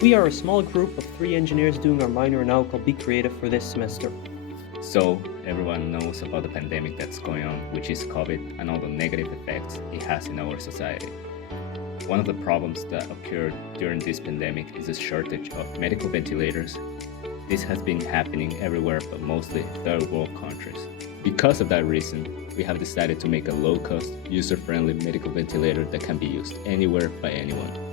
We are a small group of 3 engineers doing our minor now called BeCreative for this semester. So everyone knows about the pandemic that's going on, which is COVID, and all the negative effects it has in our society. One of the problems that occurred during this pandemic is a shortage of medical ventilators. This has been happening everywhere, but mostly third world countries. Because of that reason, we have decided to make a low-cost, user-friendly medical ventilator that can be used anywhere by anyone.